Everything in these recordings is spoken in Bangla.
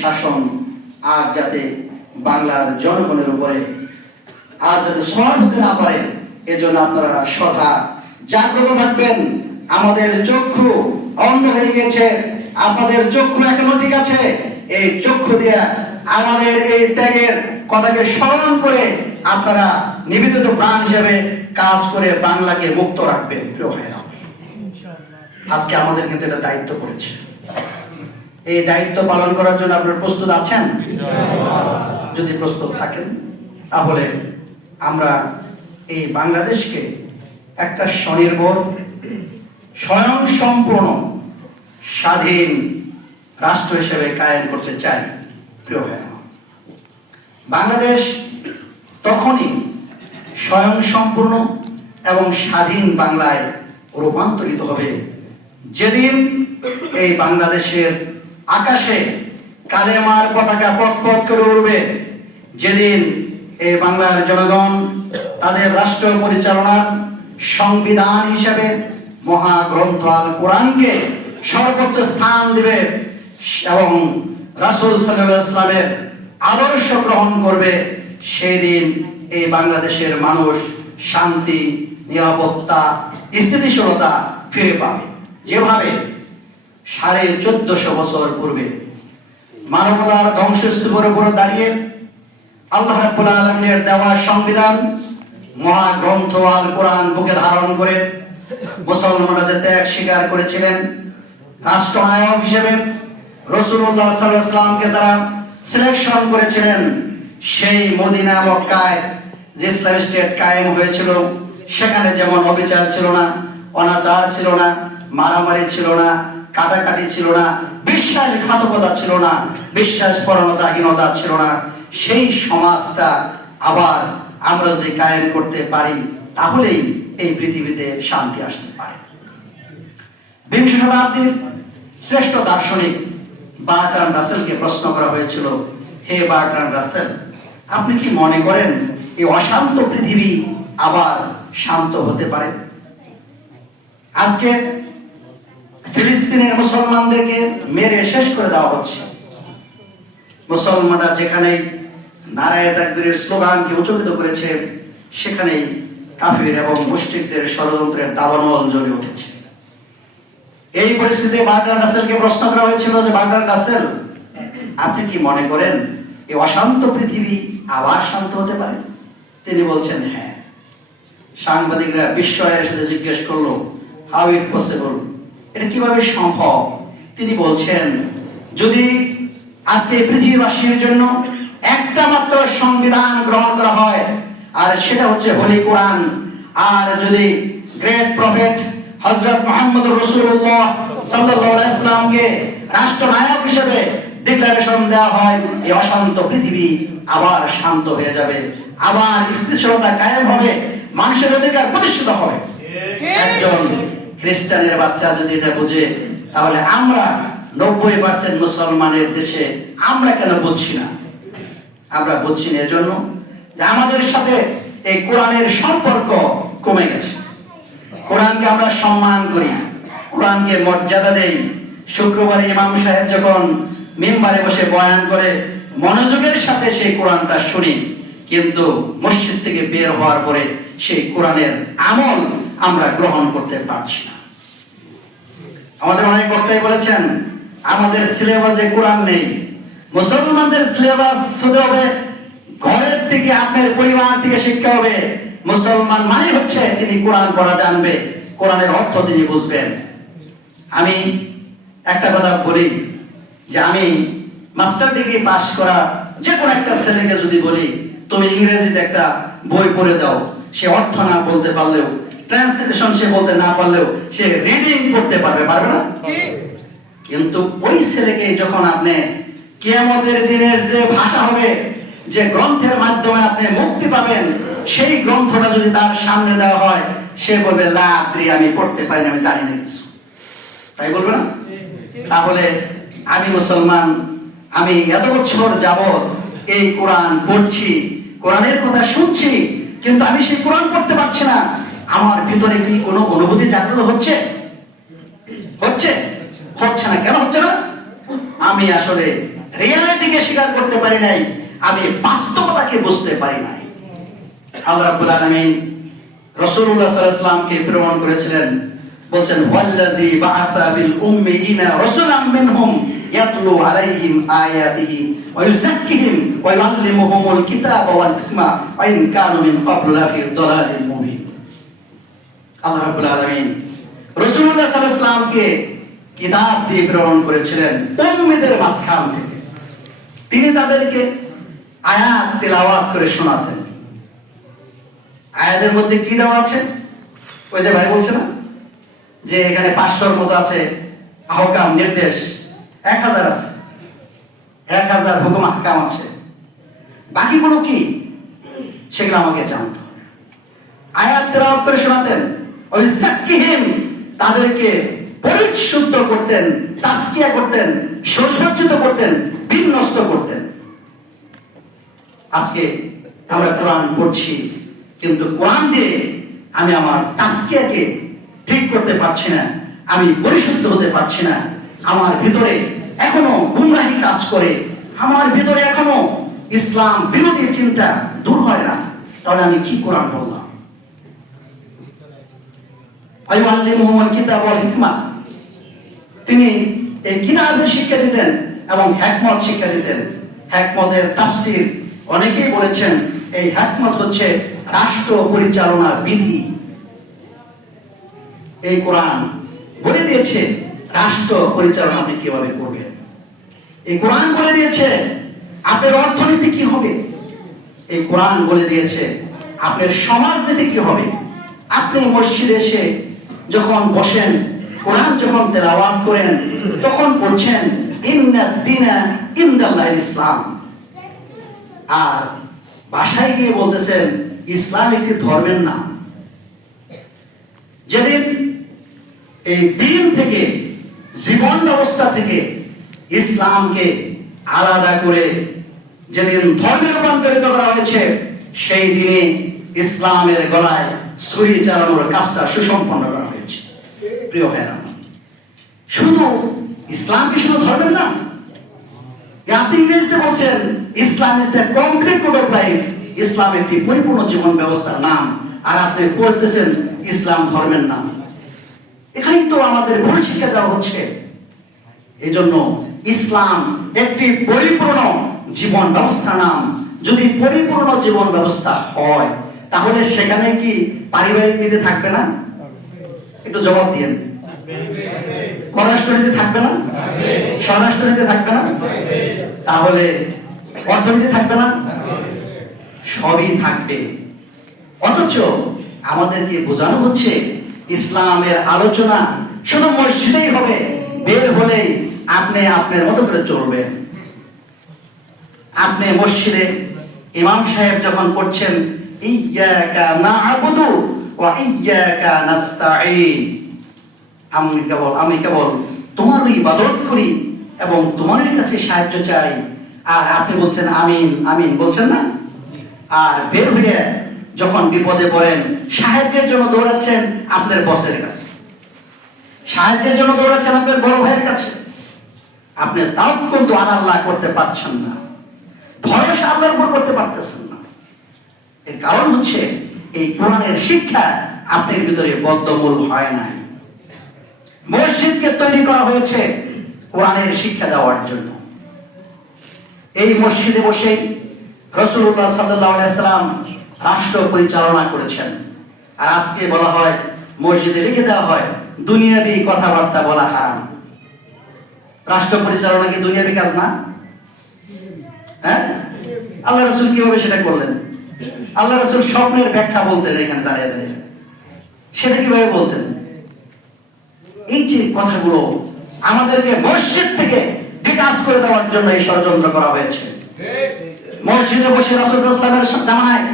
শাসন আর যাতে বাংলার জনগণের উপরে আর যাতে হতে না পারে, এজন্য আপনারা সদা জাগ্রত থাকবেন। আমাদের চক্ষু অন্ধ হয়ে গেছে আপনাদের চক্ষু এখনও ঠিক আছে। এই চক্ষু দিয়ে আমাদের এই ত্যাগের কথাকে স্মরণ করে আপনারা নিবেদিত প্রাণ হিসেবে কাজ করে বাংলাকে মুক্ত রাখবেন, প্রিয় আজকে আমাদের কিন্তু এটা দায়িত্ব করেছে এই দায়িত্ব পালন করার জন্য আপনারা প্রস্তুত আছেন? যদি প্রস্তুত থাকেন, তাহলে আমরা এই বাংলাদেশকে একটা স্বনির্ভর স্বয়ং সম্পূর্ণ স্বাধীন রাষ্ট্র হিসেবে কায়েম করতে চাই, প্রিয় ভাই বাংলাদেশ তখনই স্বয়ং সম্পূর্ণ এবং স্বাধীন বাংলায় রূপান্তরিত হবে যেদিন এই বাংলাদেশের আকাশে কালেমার পতাকা পথ পথ করে উঠবে যেদিন এই বাংলার জনগণ তাদের রাষ্ট্র পরিচালনার সংবিধান হিসেবে মহাগ্রন্থ আল কোরআনকে সর্বোচ্চ স্থান দিবে এবং রাসূল সাল্লাল্লাহু ইসলামের আদর্শ গ্রহণ করবে সেই দিন এই বাংলাদেশের মানুষ শান্তি, নিরাপত্তা, স্থিতিশীলতা ফিরে পাবে। যেভাবে সাড়ে চোদ্দশো বছর পূর্বে মানবতার ধ্বংসস্তূপের উপর দাঁড়িয়ে আল্লাহ রাব্বুল আলামিনের দেওয়া সংবিধান, মহাগ্রন্থ আল কোরআন বুকে ধারণ করে মুসলমানরা যে ত্যাগ স্বীকার করেছিলেন। রাষ্ট্রনায়ক হিসেবে রসুল্লাহ সাল্লামকে তারা সিলেকশন করেছিলেন। সেই মদিনা, মক্কায় যে ইসলামী স্টেট কায়েম হয়েছিল, সেখানে যেমন অবিচার ছিল না, অনাচার ছিল না, মারামারি ছিল না কাটাকাটি ছিল না, বিশ্বাসঘাতকতা ছিল না বিশ্বাস পরণতাহীনতা ছিল না। সেই সমাজটা আবার আমরা যদি কায়েম করতে পারি, তাহলেই এই পৃথিবীতে শান্তি আসতে পারে। বিংশ শতাব্দীর শ্রেষ্ঠ দার্শনিক বার্ট্রান রাসেলকে প্রশ্ন করা হয়েছিল, হে বার্ট্রান রাসেল, আপনি কি মনে করেন এই অশান্ত পৃথিবী আবার শান্ত হতে পারে? আজকে ফিলিস্তিনের মুসলমানদেরকে মেরে শেষ করে দেওয়া হচ্ছে। মুসলমানরা যেখানে নারায় তাকবীরের স্লোগানকে উচ্চকিত করেছে, সেখানেই কাফির এবং মুশরিকদের ষড়যন্ত্রের দাবানল জ্বলে উঠেছে। এই পরিস্থিতিতে বার্ট্রান রাসেলকে প্রশ্ন করা হয়েছিল যে বার্ট্রান রাসেল আপনি কি মনে করেন এই অশান্ত পৃথিবী আবার শান্ত হতে পারে? তিনি বলছেন হ্যাঁ। সাংবাদিকরা বিস্ময়ের সাথে জিজ্ঞেস করল হাউ ইট পসিবল এটা কীভাবে সম্ভব? তিনি বলছেন যদি আজকে পৃথিবীবাসীর জন্য একটা মাত্র সংবিধান গ্রহণ করা হয় আর সেটা হচ্ছে হোলি কোরআন আর যদি গ্রেট প্রফেট হযরত মুহাম্মদ আলাইহি ইসলামকে রাষ্ট্রনায়ক হিসেবে ডিক্লারেশন দেওয়া হয় এই অশান্ত পৃথিবী আবার শান্ত হয়ে যাবে। আবার স্থিতিশীলতা কায়েম হবে মানুষের অধিকার প্রতিষ্ঠিত হবে। একজন খ্রিস্টানের বাচ্চা যদি এটা বুঝে, তাহলে আমরা নব্বই পার্সেন্ট মুসলমানের দেশে আমরা কেন বুঝছি না? আমরা বুঝছি না, এজন্য যে আমাদের সাথে এই কোরআনের সম্পর্ক কমে গেছে। কোরআনকে আমরা সম্মান করি, কোরআনকে মর্যাদা দেই। শুক্রবার ইমাম সাহেব যখন মেম্বারে বসে বয়ান করে, মনোযোগের সাথে সেই কোরআনটা শুনি, কিন্তু মসজিদ থেকে বের হওয়ার পরে সেই কোরআনের আমল আমরা গ্রহণ করতে পারছি না। আমাদের অনেক বক্তাই বলেছেন, আমাদের সিলেবাসে কোরআন নেই। মুসলমানদের সিলেবাস শুধু হবে, ঘরের থেকে আপনার পরিবার থেকে শিক্ষা হবে। মুসলমান মানে হচ্ছে তিনি কোরআন পড়া জানবে, কোরআনের অর্থ তিনি বুঝবেন। আমি একটা কথা বলি, যে আমি মাস্টার ডিগ্রি পাশ করা যে কোনো একটা ছেলেকে যদি বলি, তুমি ইংরেজিতে একটা বই পড়ে দাও, সে অর্থ না বলতে পারলেও ট্রান্সলেশন সে বলতে না পারলেও সে রিডিং করতে পারবে পারবে না? কিন্তু ওই ছেলেকে যখন আপনি কিয়ামতের দিনের যে ভাষা হবে যে গ্রন্থের মাধ্যমে আপনি মুক্তি পাবেন সেই গ্রন্থটা যদি তার সামনে দেওয়া হয় সে বলবে লাদ্রি আমি পড়তে পারি আমি জানি না কিছু। তাই বলবে না? তাহলে আমি মুসলমান আমি এত বছর যাবৎ এই কোরআন পড়ছি কোরআনের কথা শুনছি কিন্তু আমি সেই কোরআন পড়তে পারছি না। আমার ভিতরে কি কোনো অনুভূতি জাগ্রত হচ্ছে? হচ্ছে? হচ্ছে না কেন হচ্ছে না? আমি আসলে রিয়ালিটিকে স্বীকার করতে পারি নাই, আমি বাস্তবতাকে বুঝতে পারি নাই। আল্লাহ রাব্বুল আলামিন রাসূলুল্লাহ সাল্লাল্লাহু আলাইহি ওয়াসাল্লামকে করেছিলেন। বলছেন, ওয়াল্লাযী বাআসা বিল উম্মিয়িনা রাসূলাম মিনহুম ইয়াতলু আলাইহিম আয়াতিহি ওয়া ইউযাক্কিহিম ওয়া ইউআল্লিমুহুমুল কিতাবা ওয়াল হিকমা ওয়া ইন কানু মিন ক্বাবলু লাফি দালালিন আল্লাহ রাব্বুল আলামিন রাসূলুল্লাহ সাল্লাল্লাহু আলাইহি কিতাব দিয়ে প্রেরণ করেছিলেন উম্মীদের মাঝখান থেকে। তিনি তাদেরকে আয়াত, তেলাওয়াত করে শোনাতেন। আয়াতের মধ্যে কি দেওয়া আছে? ওই যে ভাই বলছে না? যে এখানে পাঁচশোর মতো আছে, আহকাম, নির্দেশ। এক হাজার আছে। এক হাজার হুকুম, আহকাম আছে। বাকিগুলো কি? সেগুলো আমাকে জানতো। আয়াত, তেলাওয়াত করে শোনাতেন। তাদেরকে পরিশুদ্ধ করতেন তাস্কিয়া করতেন সুসজ্জিত করতেন, বিন্যস্ত করতেন। আজকে আমরা কোরআন পড়ছি, কিন্তু কোরআন দিয়ে আমি আমার তাস্কিয়াকে ঠিক করতে পারছি না, আমি পরিশুদ্ধ হতে পারছি না। আমার ভিতরে এখনও গুমরাহি কাজ করে, আমার ভিতরে এখনও ইসলাম বিরোধী চিন্তা দূর হয় না। তাহলে আমি কি কোরআন বললাম আইয়ুআল্লিমুহুমুল কিতাব ওয়াল হিকমা তিনি এই কিতাবের শিক্ষা দিতেন এবং হ্যাকমত শিক্ষা দিতেন। হ্যাকমতের তাফসির অনেকেই বলেছেন, এই হ্যাকমত হচ্ছে রাষ্ট্র পরিচালনার বিধি। এই কোরআন বলে দিয়েছে, রাষ্ট্র পরিচালনা আপনি কীভাবে করবেন? এই কোরআন বলে দিয়েছে, আপনার অর্থনীতি কি হবে? এই কোরআন বলে দিয়েছে, আপনার সমাজনীতি কি হবে? আপনি মসজিদে এসে যখন বসেন, কোরআন যখন তেলাওয়াত করেন, তখন বলছেন ইসলাম। আর বাসায় গিয়ে বলতেছেন, ইসলাম একটি ধর্মের নাম। যেদিন এই দিন থেকে, জীবন ব্যবস্থা থেকে ইসলামকে আলাদা করে যেদিন ধর্মে রূপান্তরিত করা হয়েছে, সেই দিনে ইসলামের গলায় ছুরি চালানোর কাজটা সুসম্পন্ন করা প্রিয় ভাইরা শুধু ইসলাম কি শুধু ধর্মের নাম? আপনি ইংরেজিতে বলছেন, Islam is the concrete code of life ইসলাম একটি পরিপূর্ণ জীবন ব্যবস্থার নাম। আর আপনি পড়তেছেন ইসলাম ধর্মের নাম। এখানেই তো আমাদের ভুল শিক্ষা দেওয়া হচ্ছে। এই জন্য ইসলাম একটি পরিপূর্ণ জীবন ব্যবস্থা নাম। যদি পরিপূর্ণ জীবন ব্যবস্থা হয়, তাহলে সেখানে কি পারিবারিক নীতি থাকবে না? একটু জবাব দিয়েন পররাষ্ট্রনীতি থাকবে না? স্বরাষ্ট্রনীতি থাকবে না? তাহলে অর্থনীতি থাকবে না? সবই থাকবে। অথচ আমাদেরকে বোঝানো হচ্ছে, ইসলামের আলোচনা শুধু মসজিদেই হবে, বের হলেই আপনি আপনার মতো করে চলবেন। আপনি মসজিদে ইমাম সাহেব যখন পড়ছেন ইয়াকা ইয়াকা নাস্তাঈন আমি কেবল আমি কেবল তোমারই ইবাদত করি এবং তোমারই কাছে সাহায্য চাই। আর আপনি বলছেন, আমিন আমিন। বলছেন না? আর বের হয়ে যখন বিপদে পড়েন, সাহায্যের জন্য দৌড়াচ্ছেন আপনার বসের কাছে। সাহায্যের জন্য দৌড়াচ্ছেন আপনার বড় ভাইয়ের কাছে। আপনি তাও কিন্তু আনাল্লাহ করতে পারছেন না। ভরসা আল্লাহর উপর করতে পারতেছেন না। এর কারণ হচ্ছে এই কোরআনের শিক্ষা আপনার ভিতরে বদ্ধমূল হয় নাই। মসজিদকে তৈরি করা হয়েছে কোরআনের শিক্ষা দেওয়ার জন্য। এই মসজিদে বসে রসুল্লাহ সাল্লাম রাষ্ট্র পরিচালনা করেছেন। আর আজকে বলা হয়, মসজিদে লিখে দেওয়া হয়, দুনিয়াবি কথাবার্তা বলা হারাম। রাষ্ট্র পরিচালনা কি দুনিয়াবি কাজ না? হ্যাঁ? আল্লাহ রসুল কীভাবে সেটা করলেন? আল্লাহ রসুল স্বপ্নের ব্যাখ্যা বলতেন এখানে দাঁড়িয়ে দাঁড়িয়ে সেটা কীভাবে বলতেন? এই যে কথাগুলো আমাদেরকে মসজিদ থেকে বিকাশ করে দেওয়ার জন্য এই ষড়যন্ত্র করা হয়েছে। মসজিদে বসে রাসুলের জামানায়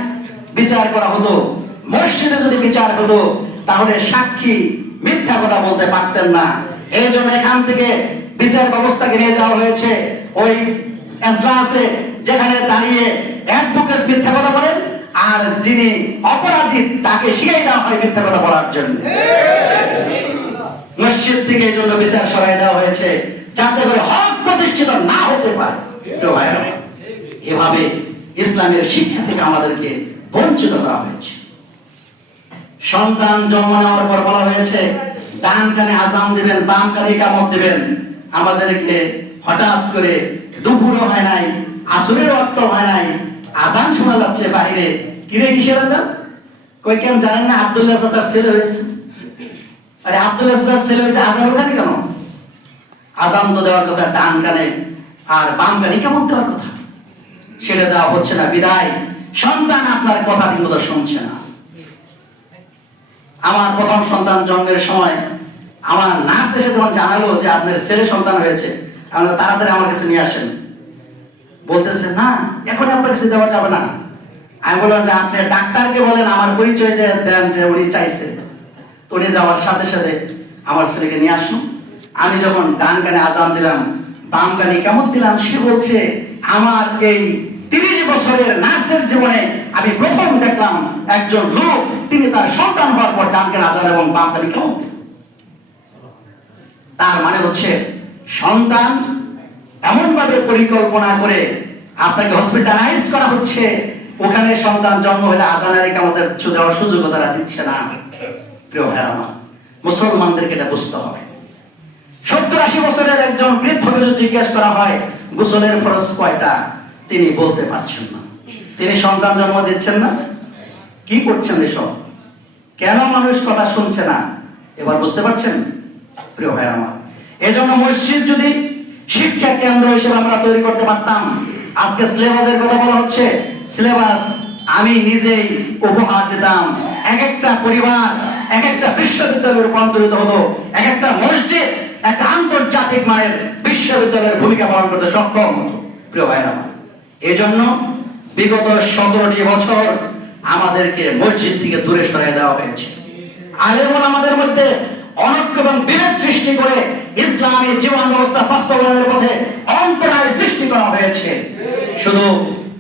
বিচার করা হতো। মসজিদে যদি বিচার হতো, তাহলে সাক্ষী মিথ্যা কথা বলতে পারতেন না। এই জন্য এখান থেকে বিচার ব্যবস্থাকে নিয়ে যাওয়া হয়েছে। ওই এজলাসে যেখানে দাঁড়িয়ে এক বুকের মিথ্যা কথা বলেন, আর যিনি অপরাধী তাকে শিখাই দেওয়া হয় মিথ্যা কথা বলার জন্য। মসজিদ থেকে এই জন্য বিচার সরাই দেওয়া হয়েছে, যাতে করে হক প্রতিষ্ঠিত না হতে পারে। এভাবে ইসলামের শিক্ষা থেকে আমাদেরকে বঞ্চিত করা হয়েছে। সন্তান জন্ম নেওয়ার পর বলা হয়েছে, ডান কানে আজান দিবেন, বাম কানে কামত দিবেন। আমাদেরকে হঠাৎ করে দুপুরও হয় নাই আসরের অর্থ হয় নাই আজান শোনা যাচ্ছে বাইরে কিরে, কিসের আজান? কই কেন জানেন না আব্দুল্লাহ চাচার ছেলে হয়েছে? আরে আব্দুল্লাহ চাচার ছেলে হয়েছে, আজান ওখানে কেন? আজান তো দেওয়ার কথা, ডান কানে আর বাম কানে কেমন দেওয়ার কথা? সেটা দেওয়া হচ্ছে না, বিদায়। সন্তান আপনার কথা ঠিকমতো শুনছে না। আমার প্রথম সন্তান জন্মের সময় আমার নার্স এসে যখন জানালো যে আপনার ছেলে সন্তান হয়েছে আমরা তাড়াতাড়ি আমার কাছে নিয়ে আসেন। বলতেছে, না এখন আপনার কাছে দেওয়া যাবে না। আমি বললাম যে, আপনি ডাক্তারকে বলেন, আমার পরিচয় যে দেন যে উনি চাইছে। তো উনি যাওয়ার সাথে সাথে আমার ছেলেকে নিয়ে আসুন আমি যখন ডান কানে আজান দিলাম, বাম কানে কেমন দিলাম, সে বলছে, আমার এই তিরিশ বছরের নার্সের জীবনে আমি প্রথম দেখলাম একজন লোক, তিনি তার সন্তান হওয়ার পর ডান কানে আজান এবং বাম কানে কেমন তার মানে হচ্ছে সন্তান এমন ভাবে পরিকল্পনা করে আপনাকে হসপিটালাইজ করা হচ্ছে, ওখানে সন্তান জন্ম হলে আজানারি আমাদের দেওয়ার সুযোগ তারা দিচ্ছে না। প্রিয় আমার, মুসলমানদেরকে এটা বুঝতে হবে। সত্তর আশি বছরের একজন বৃদ্ধকে যদি জিজ্ঞেস করা হয়, গোসলের খরচ কয়টা? তিনি বলতে পারছেন না। তিনি সন্তান জন্ম দিচ্ছেন না? কি করছেন এসব? কেন মানুষ কথা শুনছে না? এবার বুঝতে পারছেন? প্রিয় ভাই আমার, এজন্য মসজিদ যদি শিক্ষা কেন্দ্র হিসেবে আমরা তৈরি করতে পারতাম। আজকে সিলেবাসের কথা বলা হচ্ছে সিলেবাস আমি নিজেই উপহার দিতাম। এক একটা পরিবার এক একটা বিশ্ববিদ্যালয়ে রূপান্তরিত হতো এক একটা মসজিদ, একটা আন্তর্জাতিক মানের বিশ্ববিদ্যালয়ের ভূমিকা পালন করতে সক্ষম হতো। প্রিয় ভাই আমার এজন্য বিগত সতেরোটি বছর আমাদেরকে মসজিদ থেকে দূরে সরিয়ে দেওয়া হয়েছে। আলেমন আমাদের মধ্যে অনৈক্য এবং বিভেদ সৃষ্টি করে ইসলামী জীবন ব্যবস্থা বাস্তবায়নের পথে অন্তরায় সৃষ্টি করা হয়েছে। শুধু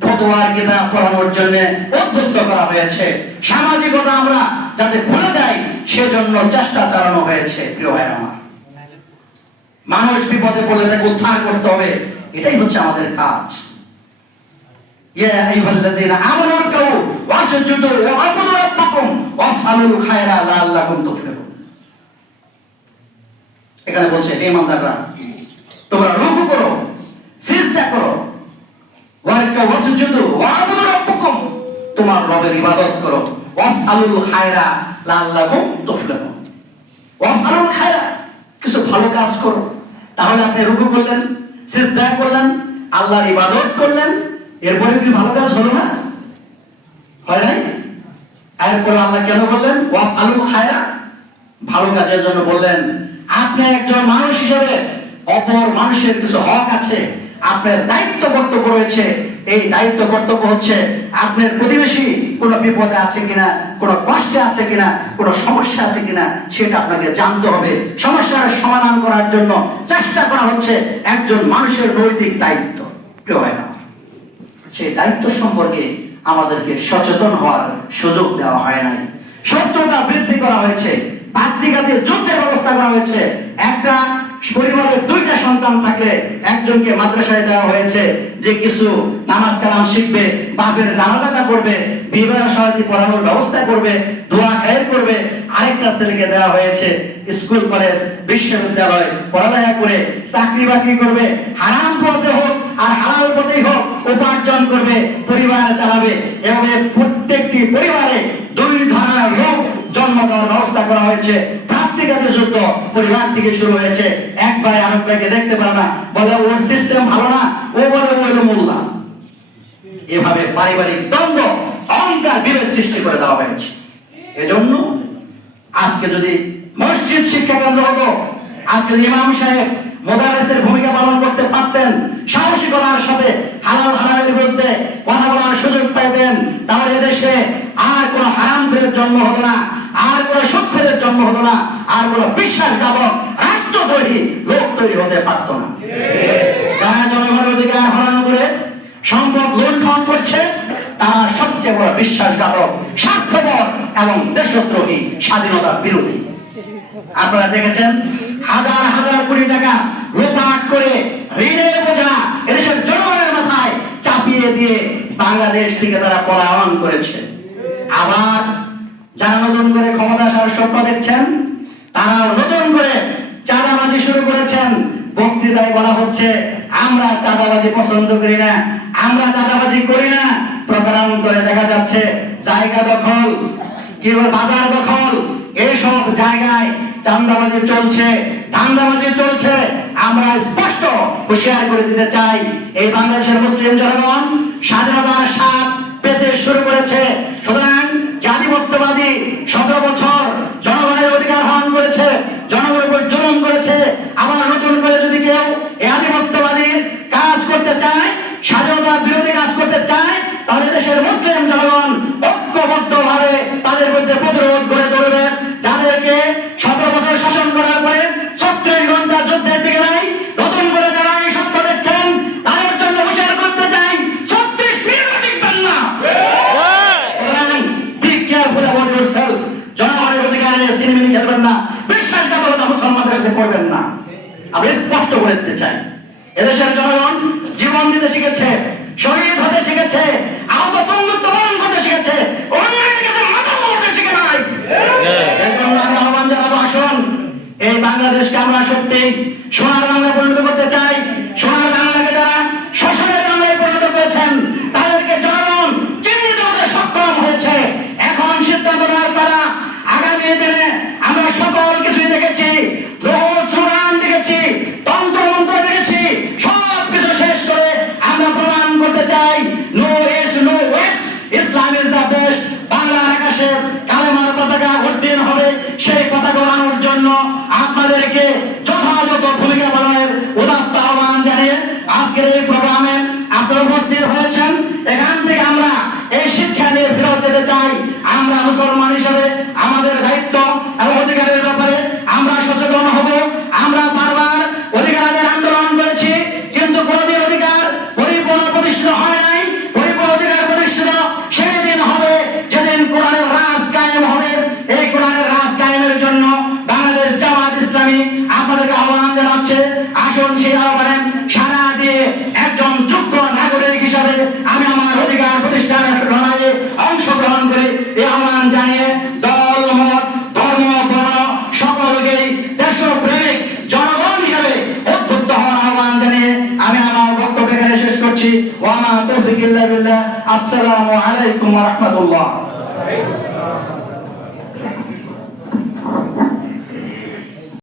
ফতোয়ার কিতাব পড়ানোর জন্য উদ্বুদ্ধ করা হয়েছে। সামাজিকতা আমরা যাতে ভুলে যাই, সেজন্য চেষ্টা চালানো হয়েছে, প্রিয় ভাই আমার। মানুষ বিপদে পড়লে তাকে উদ্ধার করতে হবে, এটাই হচ্ছে আমাদের কাজ। আমানু রকাউ ওয়াসজুদু ওয়া আবুদু রাব্বাকুম ওয়াফআলুল খায়রা লাআল্লাকুম তুফলিহুন। এখানে বলছে হে ইমানদাররা, তোমরা রুকু করো, সিজদা করো। ওয়ারকা ওয়াসজুদু ওয়া আবুদু রাব্বাকুম, তোমার রবের ইবাদত করো। ওয়াফআলুল খায়রা লাআল্লাকুম তুফলিহুন। ওয়াফআলুল খায়রা, কিছু ভালো কাজ করো। তাহলে আপনি রুকু করলেন, সিজদা করলেন, আল্লাহর ইবাদত করলেন, এরপরে কি ভালো কাজ হলো না? হয় নাই? এরপরে আল্লাহ কেন বললেন ওয়াফ আলু খায়া ভালো কাজের জন্য বললেন আপনি একজন মানুষ হিসেবে অপর মানুষের কিছু হক আছে, আপনার দায়িত্ব কর্তব্য রয়েছে, এই দায়িত্ব কর্তব্য হচ্ছে আপনার প্রতিবেশী কোনো বিপদে আছে কিনা, কোনো কষ্টে আছে কিনা, কোনো সমস্যা আছে কিনা, সেটা আপনাকে জানতে হবে। সমস্যার সমাধান করার জন্য চেষ্টা করা হচ্ছে একজন মানুষের নৈতিক দায়িত্ব। কেউ হয় না সেই দায়িত্ব সম্পর্কে আমাদেরকে সচেতন হওয়ার সুযোগ দেওয়া হয় নাই। শত্রুতা বৃদ্ধি করা হয়েছে। ভাতৃঘাতে যুদ্ধের ব্যবস্থা করা হয়েছে। একটা পরিবারের দুইটা সন্তান থাকলে একজনকে মাদ্রাসায় দেওয়া হয়েছে যে কিছু নামাজ কালাম শিখবে, বাপের জানাজাটা করবে বিবাহ সহায়তি পড়ানোর ব্যবস্থা করবে, দোয়া খায়ের করবে। আরেকটা ছেলেকে দেওয়া হয়েছে স্কুল, কলেজ, বিশ্ববিদ্যালয়, পড়ালেখা করে চাকরি বাকরি করবে। হারাম পথে হোক আর হালাল পথেই হোক, উপার্জন করবে, পরিবার চালাবে। প্রত্যেকটি পরিবারে ব্যবস্থা করা হয়েছে। প্রাপ্তিগত যুদ্ধ পরিবার থেকে শুরু হয়েছে। এক ভাই আরেক ভাইকে দেখতে পারে না। বলে ওর সিস্টেম ভালো না। ও বলে ওর মোল্লা। এভাবে পারিবারিক দ্বন্দ্ব, অহংকার বিভেদ সৃষ্টি করে দেওয়া হয়েছে। এজন্য আজকে যদি মসজিদ শিক্ষা কেন্দ্র হতো, আজকে ইমাম সাহেব মোদারেসের ভূমিকা পালন করতে পারতেন সাহসিকতার সাথে হালাল হারামের বিরুদ্ধে কথা বলার সুযোগ পাইতেন, তাহলে এদেশে আর কোনো হারামদের জন্ম হতো না, আর কোনো সুক্ষের জন্ম হতো না, আর কোনো বিশ্বাসঘাতক রাষ্ট্র তৈরি, লোক তৈরি হতে পারতো না। যারা জনগণের অধিকার হরণ করে সম্পদ লুণ্ঠন করছে, তারা সবচেয়ে বড় বিশ্বাসঘাতক, স্বার্থপর এবং দেশদ্রোহী স্বাধীনতার বিরোধী। আপনারা দেখেছেন হাজার হাজার কোটি টাকা লোপাট করে ঋণের বোঝা এদেশের জনগণের মাথায় চাপিয়ে দিয়ে বাংলাদেশ থেকে তারা পলায়ন করেছে। আবার যারা নতুন করে ক্ষমতা আসার স্বপ্ন দেখছেন, তারা নতুন করে চাঁদাবাজি শুরু করেছেন। বক্তৃতায় বলা হচ্ছে, আমরা চাঁদাবাজি পছন্দ করি না, আমরা চাঁদাবাজি করি না। প্রকারান্তরে দেখা যাচ্ছে, জায়গা দখল কেবল বাজার দখল, এসব জায়গায় চান্দাবাজি চলছে, ধান্দাবাজি চলছে। আমরা স্পষ্ট হুঁশিয়ার করে দিতে চাই, এই বাংলাদেশের মুসলিম জনগণ স্বাধীনতার স্বাদ পেতে শুরু করেছে। সুতরাং জাতিবদ্ধবাদী সতেরো বছর মুসলমান হিসেবে আমাদের দায়িত্ব এবং অধিকারের ব্যাপারে আহমদুল্লাহ